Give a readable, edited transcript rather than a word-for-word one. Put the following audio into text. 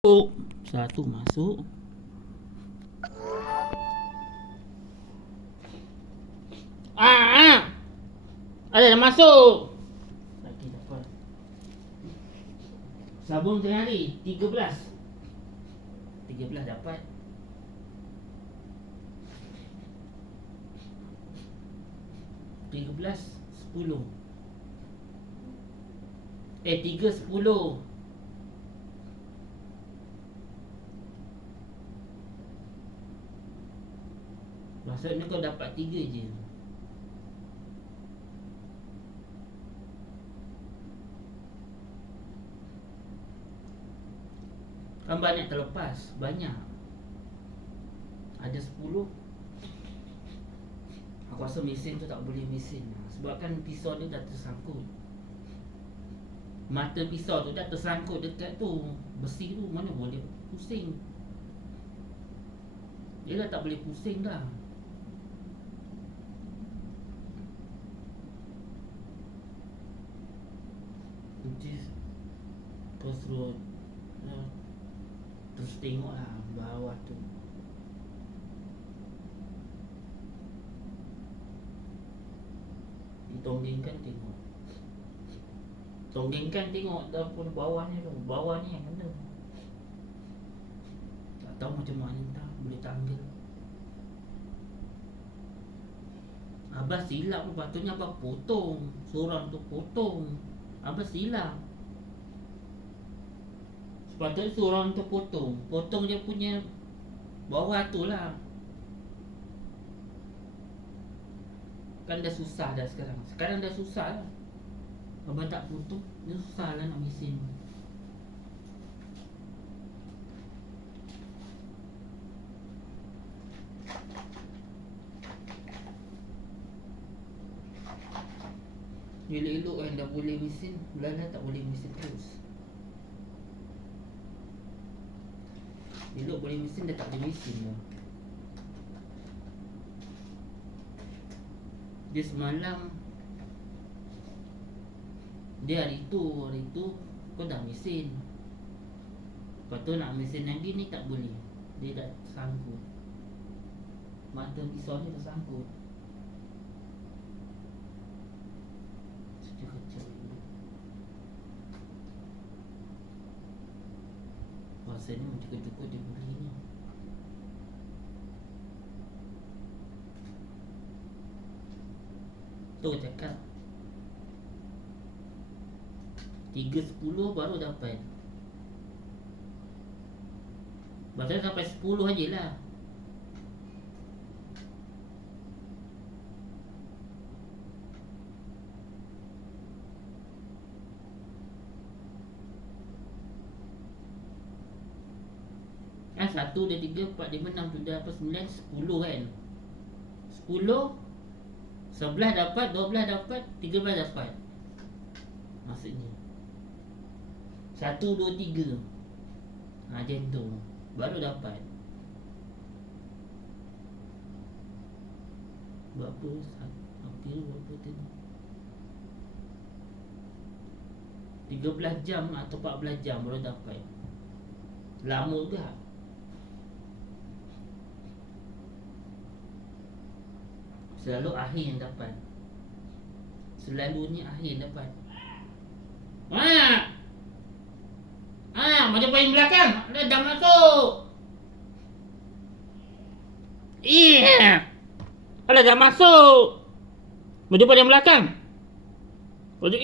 Satu masuk. Ada dah masuk. Lagi dapat. Sabun tengah hari 13 dapat. Tiga belas 10. 3.10. Maksudnya kau dapat 3 je. Kan banyak terlepas. Banyak. Ada 10. Aku rasa mesin tu tak boleh mesin. Sebab kan pisau dia dah tersangkut. Mata pisau tu dah tersangkut dekat tu. Besi tu mana boleh pusing. Dia dah tak boleh pusing dah. Kau suruh terus tengok lah bawah tu. Tonggengkan tengok. Tonggengkan tengok dapur bawahnya tu. Bawahnya yang kena. Tak tahu macam mana tak boleh tanggal. Abah silap tu. Patutnya abah potong. Seorang tu potong. Abah silap. Sepatutnya seorang tu potong. Potong dia punya bawah tu lah. Kan dah susah dah sekarang. Sekarang dah susah lah. Abang tak potong, dia susah lah nak mesin. Elok-elok kan dah boleh mesin, belah tak boleh mesin terus. Elok boleh mesin, dah tak boleh mesin lah. Dia semalam, dia hari tu kau dah mesin. Lepas tu nak mesin lagi ni tak boleh. Dia dah sangkut. Mata pisau ni dah sangkut. Sudah kacau ni. Rasanya macam cukup dia boleh ni. Tu cakap 3.10 baru dapat. Pasal sampai 10 aja lah. Kan 1, 2, 3, 4, 5, 6, 7, 8, 9, 10 kan. 10 11 dapat, 12 dapat, 13 dapat. Maksudnya 1, 2, 3. Macam tu baru dapat. Berapa? Berapa tadi? 13 jam atau 14 jam baru dapat. Lama juga. Selalu akhir yang dapat. Selalunya akhir dapat. Macam paling belakang. Dah masuk. Dah masuk. Macam paling belakang. Macam